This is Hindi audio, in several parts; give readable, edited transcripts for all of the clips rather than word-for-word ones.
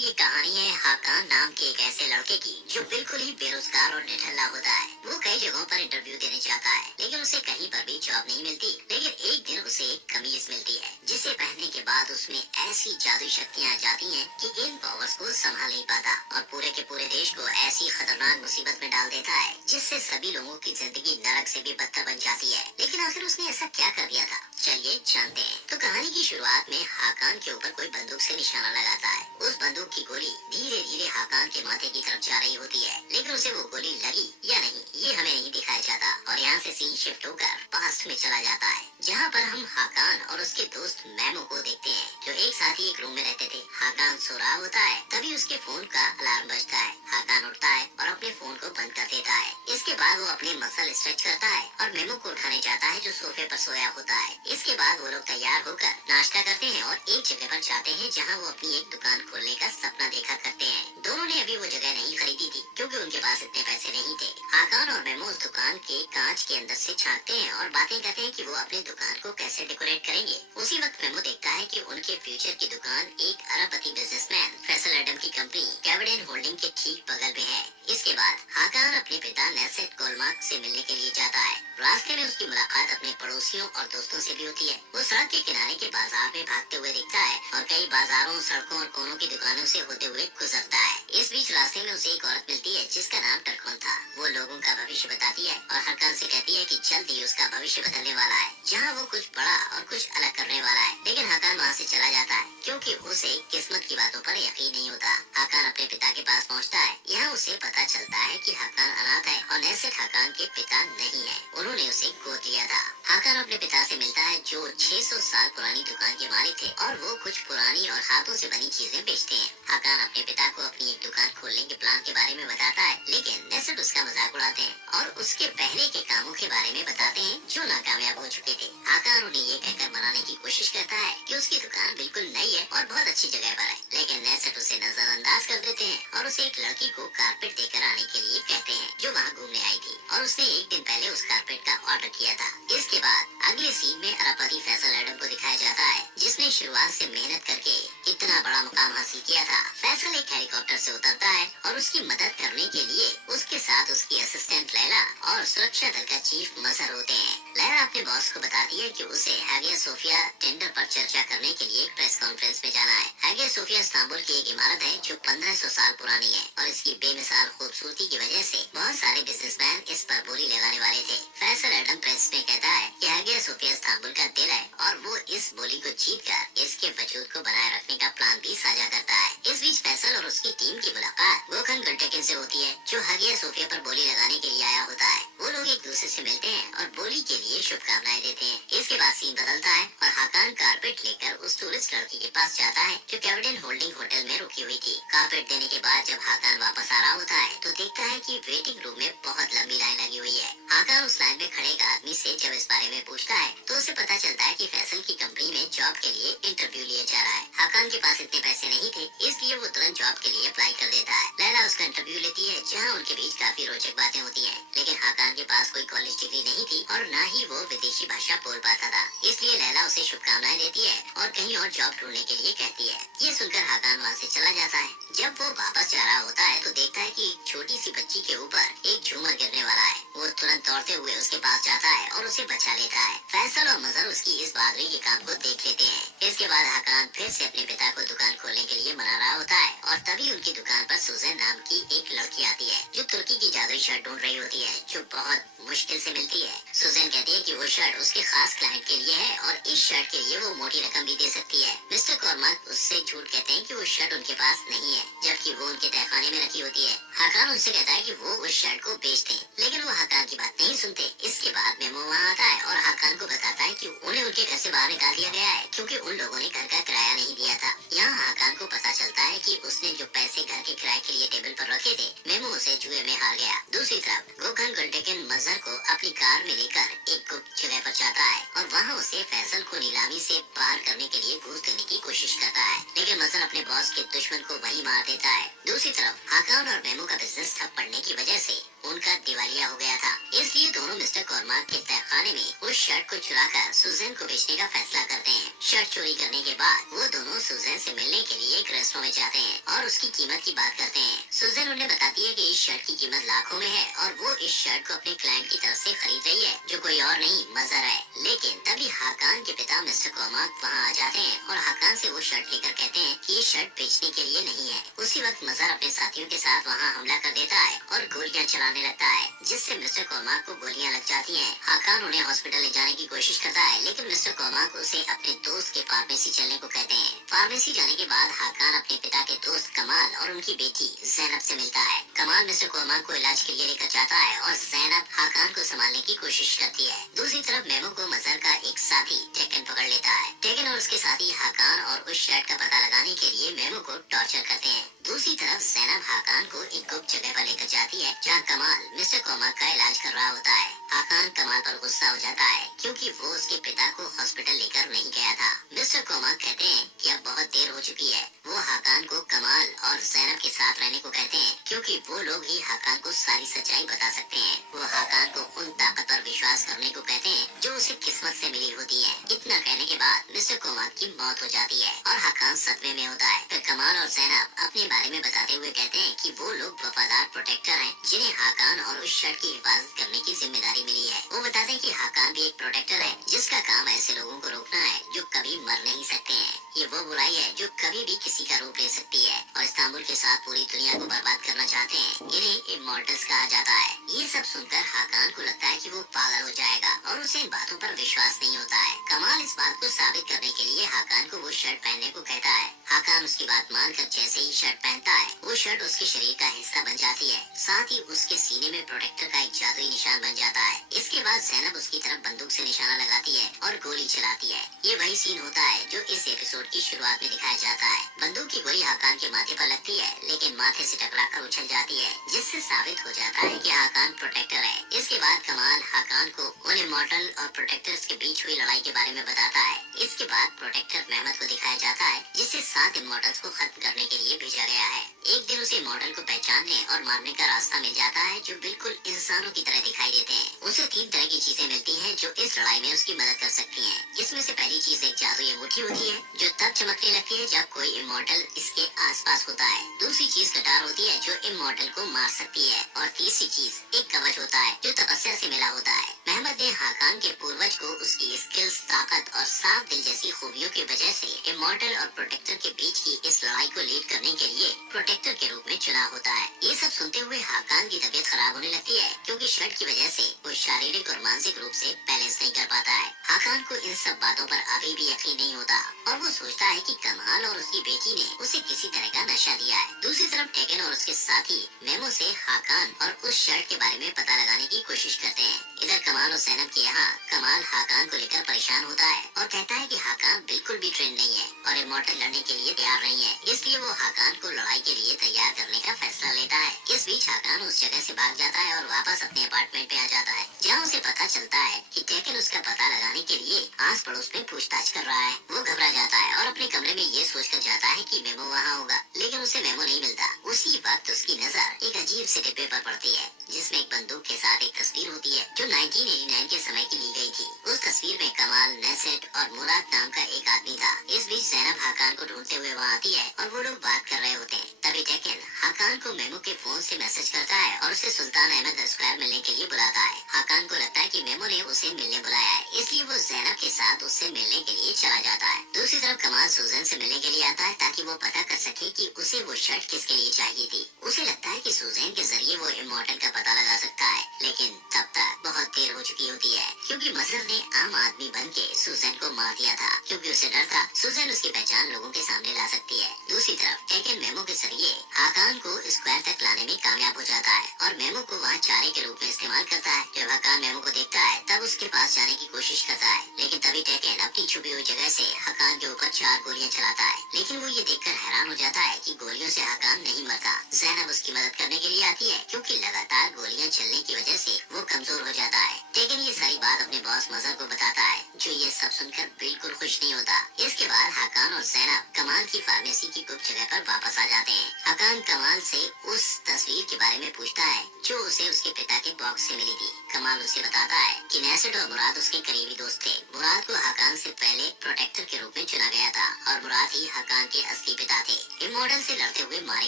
ये कहानी है हाकान नाम के एक ऐसे लड़के की जो बिल्कुल ही बेरोजगार और निठल्ला होता है। वो कई जगहों पर इंटरव्यू देने जाता है लेकिन उसे कहीं पर भी जॉब नहीं मिलती। लेकिन एक दिन उसे एक कमीज मिलती है जिसे पहनने के बाद उसमें ऐसी जादुई शक्तियाँ आ जाती हैं कि इन पावर्स को संभाल नहीं पाता और पूरे के पूरे देश को ऐसी खतरनाक मुसीबत में डाल देता है जिससे सभी लोगों की जिंदगी नरक से भी बदतर बन जाती है। लेकिन आखिर उसने ऐसा क्या कर दिया था, चलिए जानते हैं। तो कहानी की शुरुआत में हाकान के ऊपर कोई बंदूक से निशाना लगाता है। उस बंदूक की गोली धीरे धीरे हाकान के माथे की तरफ जा रही होती है, लेकिन उसे वो गोली लगी या नहीं ये हमें नहीं दिखाया जाता और यहाँ से सीन शिफ्ट होकर पास्ट में चला जाता है जहाँ पर हम हाकान और उसके दोस्त मैमो को देखते हैं जो एक साथ ही एक रूम में रहते थे। हाकान सो रहा होता है, तभी उसके फोन का अलार्म बजता है। हाकान उठता है और अपने फोन को बंद कर देता है। इसके बाद वो अपने मसल स्ट्रेच करता है और मेमो को उठाने जाता है जो सोफे पर सोया होता है। इसके बाद वो लोग तैयार होकर नाश्ता करते हैं और एक जगह पर जाते हैं जहाँ वो अपनी एक दुकान खोलने का सपना देखा करते हैं। दोनों ने अभी वो जगह नहीं खरीदी थी क्योंकि उनके पास इतने पैसे नहीं थे। हाकान और मेमो उस दुकान के कांच के अंदर से झांकते हैं और बातें करते हैं कि वो अपनी दुकान को कैसे डेकोरेट करेंगे। उसी वक्त मेमो देखता है कि उनके फ्यूचर की दुकान एक अरबपति बिजनेसमैन फैसल एडम की कंपनी कैविडेन होल्डिंग के ठीक बगल में है। इसके बाद हाकान अपने पिता नेसेट कोलमार्क से मिलने के लिए जाता है। रास्ते में उसकी मुलाकात अपने पड़ोसियों और दोस्तों से भी होती है। वो सड़क के किनारे के बाजार में भागते हुए दिखता है और कई बाजारों, सड़कों और कोनों की दुकानों से होते हुए गुजरता है। इस बीच रास्ते में उसे एक औरत मिलती है जिसका नाम टरकोन था। वो लोगों का भविष्य बताती है और हाकान से कहती है कि जल्द ही उसका भविष्य बदलने वाला है जहाँ वो कुछ बड़ा और कुछ अलग करने वाला है। लेकिन हाकान वहाँ से चला जाता है क्योंकि उसे किस्मत की बातों पर यकीन नहीं होता। हाकान अपने पिता के पास पहुँचता है। यहाँ उसे पता चलता है कि हाकान अनाथ है और नेसेट हाकान के पिता नहीं है, उन्होंने उसे गोद लिया था। हाकान अपने पिता से मिलता है जो 600 साल पुरानी दुकान के मालिक थे और वो कुछ पुरानी और हाथों से बनी चीजें बेचते हैं। हाकान अपने पिता को अपनी एक दुकान खोलने के प्लान के बारे में बताता है लेकिन नेसेट उसका मजाक उड़ाते हैं और उसके पहले के कामों के बारे में बताते हैं जो नाकामयाब हो चुके थे। हाकान उन्हें ये कहकर मनाने की कोशिश करता है कि उसकी दुकान बिल्कुल नई है और बहुत अच्छी जगह पर है, लेकिन नेसेट उसे नजरअंदाज कर देते हैं और उसे एक लड़की को कारपेट देकर आने के लिए कहते हैं जो वहाँ घूमने आई थी और उसने एक दिन पहले उस कारपेट का ऑर्डर किया था। इसके बाद अगले सीन में अरबपति फैसल एडम को दिखाया जाता है जिसने शुरुआत से मेहनत करके इतना बड़ा मुकाम हासिल किया था। फैसल एक हेलीकॉप्टर से उतरता है और उसकी मदद करने के लिए उसके साथ उसकी असिस्टेंट लैला और सुरक्षा दल का चीफ मजहर होते हैं। लैला अपने बॉस को बताती है कि उसे हागिया सोफिया टेंडर पर चर्चा करने के लिए एक प्रेस कॉन्फ्रेंस में जाना है। हागिया सोफिया इस्तांबुल की एक इमारत है जो 1500 साल पुरानी है और इसकी बेमिसाल खूबसूरती की वजह से बहुत सारे बिजनेसमैन इस पर बोली लगाने वाले थे। फैसल एडम प्रेस में कहता है कि हागिया सोफिया इस्तांबुल का दिल है और वो इस बोली को जीतकर इसके वजूद को बनाए रखने का प्लान भी साझा करता है। इस बीच फैसल और उसकी टीम की मुलाकात गोखन गल्टेकिन से होती है जो हागिया सोफिया पर बोली लगाने के लिए आया होता है। वो लोग एक दूसरे से मिलते हैं और बोली के लिए शुभकामनाएं देते हैं। इसके बाद सीन बदलता है और हाकान कारपेट लेकर उस टूरिस्ट लड़की के पास जाता है जो कैविडेन होल्डिंग होटल में रुकी हुई थी। कारपेट देने के बाद जब हाकान वापस आ रहा होता है तो देखता है कि वेटिंग रूम में बहुत लंबी लाइन लगी हुई है। हाकान उस लाइन में खड़े एक आदमी से जब इस बारे में पूछता है तो उसे पता चलता है कि फैसल की कंपनी में जॉब के लिए इंटरव्यू लिया जा रहा है। हाकान के पास इतने पैसे नहीं थे इसलिए वो तुरंत जॉब के लिए अप्लाई कर देता है। लैला उसका इंटरव्यू लेती है जहाँ उनके बीच काफी रोचक बातें होती हैं, लेकिन हाकान के पास कोई कॉलेज डिग्री नहीं थी और न ही वो विदेशी भाषा बोल पाता था। इसलिए लैला उसे शुभकामनाएं देती है और कहीं और जॉब ढूंढने के लिए कहती है। ये सुनकर हाकान वहाँ से चला जाता है। जब वो वापस जा रहा होता है तो देखता है कि एक छोटी सी बच्ची के ऊपर एक झूमर गिरने वाला है। वो तुरंत दौड़ते हुए उसके पास जाता है और उसे बचा लेता है। फैसल और मजहर उसकी इस बहादुरी के काम को देख लेते हैं। इसके बाद हाकान फिर से अपने पिता को दुकान खोलने के लिए मना रहा होता है और तभी उनकी दुकान पर सुजैन नाम की एक लड़की आती है जो तुर्की की जादुई शर्ट ढूंढ रही होती है जो बहुत मुश्किल से मिलती है। सुजैन कहती है कि वो शर्ट उसके खास क्लाइंट के लिए है और इस शर्ट के लिए वो मोटी रकम भी दे सकती है। मिस्टर कोलमार्क उससे झूठ कहते हैं कि वो शर्ट उनके पास नहीं है जबकि वो उनके तहखाने में रखी होती है। हाकान उनसे कहता है कि वो उस शर्ट को बेच दें, लेकिन वो हाकान की बात नहीं सुनते। इसके बाद मेमो वहाँ आता है और हाकान को बताता है कि उन्हें उनके घर से बाहर निकाल दिया गया है क्योंकि उन लोगों ने घर का किराया नहीं दिया था। यहाँ हाकान को पता चलता है कि उसने जो पैसे घर के किराए के लिए टेबल पर रखे थे मेमो उसे जुए में हार गया। दूसरी तरफ गोखन गल्टेकिन मजहर को अपनी कार में लेकर एक गुप्त जगह पर जाता है और वहाँ उसे फैसल को नीलामी से पार करने के लिए घूस देने की कोशिश करता है, लेकिन मजहर अपने बॉस के दुश्मन को वहीं मार देता है। दूसरी तरफ हाकान और मेमो का बिजनेस ठप पड़ने की वजह से उनका दिवालिया हो गया था, इसलिए दोनों मिस्टर कॉर्माक के तहखाने में उस शर्ट को चुराकर सुजैन को बेचने का फैसला करते हैं। शर्ट चोरी करने के बाद वो दोनों सुजैन से मिलने के लिए एक रेस्टोरेंट में जाते हैं और उसकी कीमत की बात करते हैं। सुजैन उन्हें बताती है कि इस शर्ट की कीमत लाखों में है और वो इस शर्ट को अपने क्लाइंट की तरफ से खरीद रही है, जो कोई और नहीं मजहर है। लेकिन तभी हाकान के पिता मिस्टर कॉर्माक वहाँ आ जाते हैं और हाकान से वो शर्ट लेकर कहते हैं कि ये शर्ट बेचने के लिए नहीं है। उसी वक्त मजहर अपने साथियों के साथ वहाँ हमला कर देता है और गोलियां चलाने लगता है, जिससे मिस्टर कॉर्माक को गोलियां लग जाती हैं। हाकान उन्हें हॉस्पिटल ले जाने की कोशिश करता है, लेकिन मिस्टर कॉर्माक उसे अपने दोस्त के फार्मेसी चलने को कहते हैं। फार्मेसी जाने के बाद हाकान अपने पिता के दोस्त कमाल और उनकी बेटी जैनब से मिलता है। कमाल मिस्टर कॉर्माक को इलाज के लिए लेकर जाता है और जैनब हाकान को संभालने की कोशिश करती है। दूसरी तरफ मेमो को मजहर का एक साथी टेकन पकड़ लेता है। टेकन और उसके साथी हाकान और उस शर्ट का पता लगाने के लिए मेमो को टॉर्चर करते हैं। दूसरी तरफ जैनब हाकान को एक गुप्त जगह पर लेकर जाती है, जहाँ कमाल मिस्टर कॉर्माक का इलाज कर रहा होता है। हाकान कमाल पर गुस्सा हो जाता है क्योंकि वो उसके पिता को हॉस्पिटल लेकर नहीं गया था। मिस्टर कॉर्माक कहते हैं कि अब बहुत देर हो चुकी है। वो हाकान को कमाल और जैनब के साथ रहने को कहते हैं क्योंकि वो लोग ही हाकान को सारी सच्चाई बता सकते हैं। वो हाकान को उन ताकत पर विश्वास करने को कहते हैं जो उसे किस्मत से मिली होती है। इतना कहने के बाद मिस्टर कॉर्माक की मौत हो जाती है और हाकान सदमे में होता है। फिर कमाल और जैनब अपने बारे में बताते हुए कहते हैं कि वो लोग वफादार प्रोटेक्टर हैं, जिन्हें हाकान और उस शर्ट की हिफाजत करने की जिम्मेदारी मिली है। वो बताते हैं कि हाकान भी एक प्रोटेक्टर है, जिसका काम ऐसे लोगों को रोकना है जो कभी मर नहीं सकते हैं। ये वो बुराई है जो कभी भी किसी का रूप ले सकती है और इस्तांबुल के साथ पूरी दुनिया को बर्बाद करना चाहते हैं। इन्हें इमॉर्टल्स कहा जाता है। ये सब सुनकर हाकान को लगता है कि वो पागल हो जाएगा और उसे इन बातों पर विश्वास नहीं होता है। कमाल इस बात को साबित करने के लिए हाकान को वो शर्ट पहनने को कहता है। हाकान उसकी बात मानकर जैसे ही शर्ट पहनता है, वो शर्ट उसके शरीर का हिस्सा बन जाती है। साथ ही उसके सीने में प्रोटेक्टर का एक जादुई निशान बन जाता है। इसके बाद जैनब उसकी तरफ बंदूक से निशाना लगाती है और गोली चलाती है। ये वही सीन होता है जो इस एपिसोड की शुरुआत में दिखाया जाता है। बंदूक की गोली हाकान के माथे पर लगती है, लेकिन माथे से टकराकर उछल जाती है, जिससे साबित हो जाता है कि हाकान प्रोटेक्टर है। इसके बाद कमाल हाकान को उन इमॉर्टल और प्रोटेक्टर्स के बीच हुई लड़ाई के बारे में बताता है। इसके बाद प्रोटेक्टर मेहमत को दिखाया जाता है, जिसे 7 इमॉर्टल्स को खत्म करने के लिए भेजा गया है। एक दिन उसे इमॉर्टल को पहचानने और मारने का रास्ता मिल जाता है, जो बिल्कुल इंसानों की तरह दिखाई देते हैं। उसे 3 तरह की चीजें मिलती हैं जो इस लड़ाई में उसकी मदद कर सकती हैं। इसमें से पहली चीज एक जादुई अंगूठी होती है, जो तब चमकने लगती है जब कोई इमॉर्टल इसके आसपास होता है। दूसरी चीज कटार होती है, जो इमॉर्टल को मार सकती है। और तीसरी चीज एक कवच होता है, जो तपस्या से मिला होता है। मेहमत ने हाकान के पूर्वज को उसकी स्किल्स, ताकत और साफ दिल जैसी खूबियों की वजह से इमॉर्टल और प्रोटेक्टर के बीच की इस लड़ाई को लीड करने के लिए प्रोटेक्टर के रूप में चुना होता है। ये सब सुनते हुए हाकान की तबीयत खराब होने लगती है, क्योंकि शर्ट की वजह से वो शारीरिक और मानसिक रूप से बैलेंस नहीं कर पाता है। हाकान को इन सब बातों पर अभी भी यकीन नहीं होता और वो सोचता है कि कमाल और उसकी बेटी ने उसे किसी तरह का नशा दिया है। दूसरी तरफ टेकन और उसके साथी मेमो से हाकान और उस शर्ट के बारे में पता लगाने की कोशिश करते हैं। इधर कमाल और जैनब के यहाँ कमाल हाकान को लेकर परेशान होता है और कहता है कि हाकान बिल्कुल भी ट्रेन नहीं है और इमॉर्टल लड़ने के लिए तैयार नहीं है, इसलिए वो हाकान को लड़ाई के लिए तैयार करने का फैसला लेता है। इस बीच हाकान उस जगह से भाग जाता है और वापस अपने अपार्टमेंट पे आ जाता है, जहाँ उसे पता चलता है कि टेकन उसका पता लगाने के लिए आस पड़ोस में पूछताछ कर रहा है। वो घबरा जाता है और अपने कमरे में ये सोचकर जाता है कि मेमो वहाँ होगा, लेकिन उसे मेमो नहीं मिलता। उसी वक्त उसकी नजर एक अजीब से डिब्बे पर पड़ती है, जिसमें एक बंदूक के साथ एक तस्वीर होती है, जो 1989 के समय की ली गई थी। उस तस्वीर में कमाल, नेसेट और मुराद नाम का एक आदमी था। इस बीच जैनब हाकान को ढूंढते हुए वहाँ आती है और वो लोग बात कर रहे होते हैं। तभी टेकन हाकान को मेमो के फोन से मैसेज करता है और उसे सुल्तान अहमद स्क्वायर मिलने के लिए बुलाता है। हाकान को लगता है कि मेमो ने उसे मिलने बुलाया है, इसलिए वो जैनब के साथ उससे मिलने के लिए चला जाता है। दूसरी तरफ कमाल सुजैन से मिलने के लिए आता है, ताकि वो पता कर सके कि उसे वो शर्ट किसके लिए चाहिए थी। उसे लगता है कि सुजैन के जरिए वो इमॉर्टल का पता लगा सकता है, लेकिन तब तक बहुत देर हो चुकी होती है, क्योंकि मजहर ने आम आदमी बन के सुजैन को मार दिया था, क्योंकि उसे डर था सुजैन उसकी पहचान लोगों के सामने ला सकती है। दूसरी तरफ टेकन मेमो के जरिए हाकान हकान को स्क्वायर तक लाने में कामयाब हो जाता है और मेमो को वहाँ चारे के रूप में इस्तेमाल करता है। जब हकान मेमो को देखता है तब उसके पास जाने की कोशिश करता है, लेकिन तभी टेकन अपनी छुपी हुई जगह से हकान के ऊपर 4 गोलियां चलाता है। लेकिन वो ये देखकर हैरान हो जाता है कि गोलियों से हकान नहीं मरता। ज़ैनब उसकी मदद करने के लिए आती है क्योंकि लगातार गोलियां चलने की वजह से वो कमजोर हो जाता है। टेकन ये सारी बात अपने बॉस मजहर को बताता है, जो ये सब सुनकर बिल्कुल खुश नहीं होता। इसके बाद हकान और ज़ैनब कमाल की फार्मेसी की गुप्त जगह पर वापस आ जाते हैं। हकान कमाल से उस तस्वीर के बारे में पूछता है जो उसे उसके पिता के बॉक्स से मिली थी। कमाल उसे बताता है कि नेसिड और मुराद उसके करीबी दोस्त थे। मुराद को हकान से पहले प्रोटेक्टर के रूप में चुना गया था और मुराद ही हकान के असली पिता थे। इमॉर्टल से लड़ते हुए मारे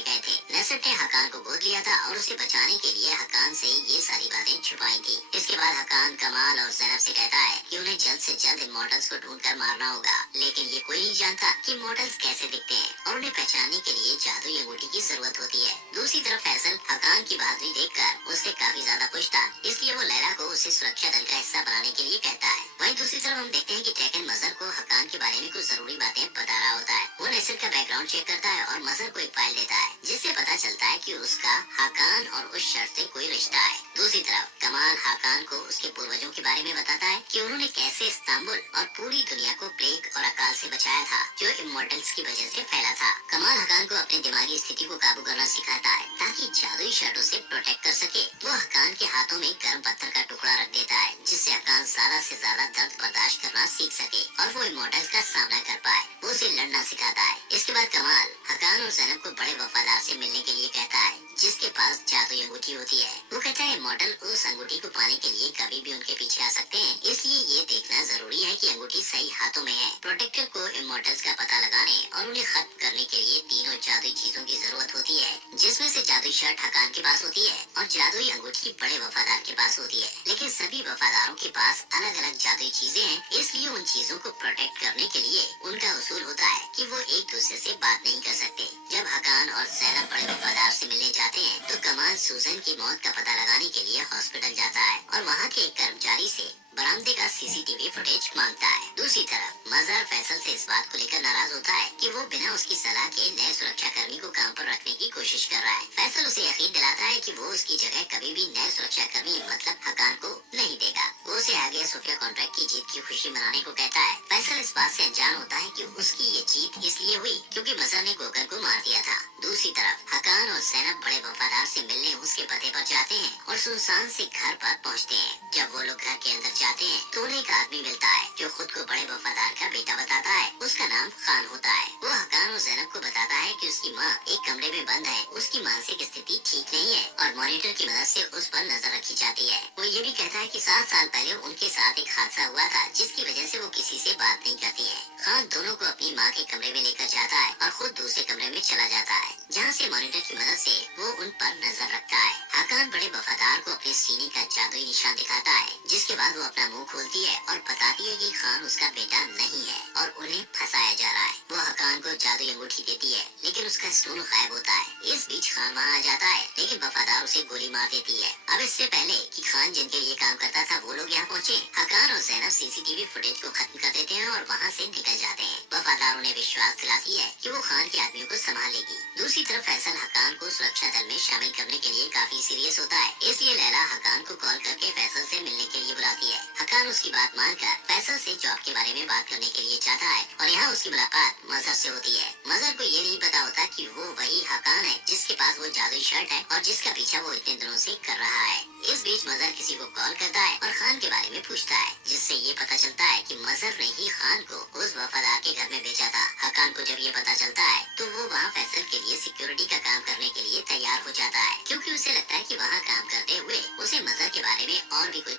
गए थे। नेसिड ने हकान को गोद लिया था और उसे बचाने के लिए हकान से ये सारी बातें छुपाई थी। इसके बाद हकान कमाल और ज़ैनब से कहता है कि उन्हें जल्द से जल्द इमॉर्टल्स को ढूंढकर मारना होगा, लेकिन ये कोई नहीं जानता कि इमॉर्टल्स कैसे दिखते हैं और उन्हें पहचानने के लिए जादुई अंगूठी की जरूरत होती है। दूसरी तरफ फैसल हकान की बहादुरी देखकर उससे काफी ज्यादा खुश था, इसलिए वो लैला को उसे सुरक्षा दल का हिस्सा बनाने के लिए कहता है। वहीं दूसरी तरफ हम देखते हैं कि टेकन मजहर को हकान के बारे में कुछ जरूरी बातें बता रहा होता है। वो नेसिर का बैकग्राउंड चेक करता है और मजहर को एक फाइल देता है जिससे पता चलता है कि उसका हकान और उस शर्त से कोई रिश्ता है। दूसरी तरफ कमाल हकान को उसके पूर्वजों के बारे में बताता है कि उन्होंने कैसे इस्तांबुल और पूरी दुनिया को प्लेग और अकाल से बचाया था जो इमॉर्टल्स की वजह से फैला था। कमाल हकान को अपने दिमागी स्थिति को काबू करना सिखाता है ताकि जादुई शर्तों से प्रोटेक्ट कर सके। वो हकान के हाथों में गर्म पत्थर का टुकड़ा रख देता है जिससे हकान ज्यादा से ज्यादा दर्द बर्दाश्त करना सीख सके और वो इमॉर्टल्स का सामना कर पाए। वो उसे लड़ना सिखाता है। इसके बाद कमाल हकान और ज़ैनब को बड़े वफादार से मिलने के लिए कहता है जिसके पास जादुई अंगूठी होती है। वो कहता है इमॉर्टल उस अंगूठी को पाने के लिए कभी भी उनके पीछे आ सकते हैं, इसलिए ये देखना जरूरी है कि अंगूठी सही हाथों में है। प्रोटेक्टर को इमॉर्टल्स का पता लगाने और उन्हें खत्म करने के लिए तीनों जादुई चीजों की जरूरत होती है, जिसमें से जादुई शर्ट हकान के पास होती है और जादुई अंगूठी बड़े वफादार के पास होती है। लेकिन सभी वफादारों के पास अलग अलग जादुई चीजें हैं, इसलिए उन चीजों को प्रोटेक्ट करने के लिए उनका उसूल होता है कि वो एक दूसरे से बात नहीं कर सकते। जब हकान और ज़ैनब बड़े वफादार से मिलने जाते हैं तो कमाल सूजन की मौत का पता लगाने के लिए हॉस्पिटल जाता है और वहाँ के एक कर्मचारी से बरामदे का सीसीटीवी फुटेज मांगता है। दूसरी तरफ मजहर फैसल से इस बात को लेकर नाराज होता है कि वो बिना उसकी सलाह के नए सुरक्षा कर्मी को काम पर रखने की कोशिश कर रहा है। फैसल उसे यकीन दिलाता है कि वो उसकी जगह कभी भी नए सुरक्षा कर्मी मतलब हकान को नहीं देगा। वो उसे आगे सोफिया कॉन्ट्रैक्ट की जीत की खुशी मनाने को कहता है। फैसल इस बात से अनजान होता है कि उसकी ये जीत इसलिए हुई क्योंकि मजहर ने गोगन को मार दिया था। दूसरी तरफ हकान और ज़ैनब बड़े वफादार से मिलने उसके पते पर जाते हैं और सुनसान से घर पर पहुँचते हैं। जब वो लोग घर के अंदर जाते हैं तो उन्हें एक आदमी मिलता है जो खुद को बड़े वफादार का बेटा बताता है। उसका नाम खान होता है। वो हकान और ज़ैनब को बताता है कि उसकी माँ एक कमरे में बंद है, उसकी मानसिक स्थिति ठीक नहीं है और मॉनिटर की मदद से उस पर नजर रखी जाती है। वो ये भी कहता है कि 7 साल पहले उनके साथ एक हादसा हुआ था जिसकी वजह से वो किसी से बात नहीं करती है। खान दोनों को अपनी माँ के कमरे में लेकर जाता है और खुद दूसरे कमरे में चला जाता है जहाँ से मॉनिटर की मदद से वो उन पर नजर रखता है। हकान बड़े वफादार को अपने सीने का जादुई निशान दिखाता है, जिसके बाद वो अपना मुंह खोलती है और बताती है कि खान उसका बेटा नहीं है और उन्हें फंसाया जा रहा है। वो हकान को जादुई अंगूठी देती है लेकिन उसका स्टोन गायब होता है। इस बीच खान वहाँ आ जाता है लेकिन वफादार उसे गोली मार देती है। अब इससे पहले कि खान जिनके लिए काम करता था वो लोग यहाँ पहुँचे, हकान और ज़ैनब सीसीटीवी फुटेज को खत्म कर देते हैं और वहाँ से निकल जाते हैं। वफादारों ने विश्वास दिलाती है कि वो खान के आदमियों को संभालेगी। दूसरी तरफ फैसल हकान को सुरक्षा दल में शामिल करने के लिए काफी सीरियस होता है, इसलिए लैला हकान को कॉल करके फैसल से मिलने के लिए बुलाती है। हकान उसकी बात मानकर फैसल से जॉब के बारे में बात करने के लिए चाहता है और यहाँ उसकी मुलाकात मजहर से होती है। मजहर को ये नहीं पता होता कि वो वही हकान है जिसके पास वो जादुई शर्ट है और जिसका पीछा वो इतने दिनों से कर रहा है। इस बीच मजहर किसी को कॉल करता है और खान के बारे में पूछता है, जिससे ये पता चलता है कि मजहर ने ही खान को उस वफादार के घर में भेजा था। हकान को जब ये पता चलता है तो वो वहाँ फैसल के लिए सिक्योरिटी का काम करने के लिए तैयार हो जाता है, क्योंकि उसे लगता है कि वहाँ काम करते हुए उसे मजहर के बारे में और भी कुछ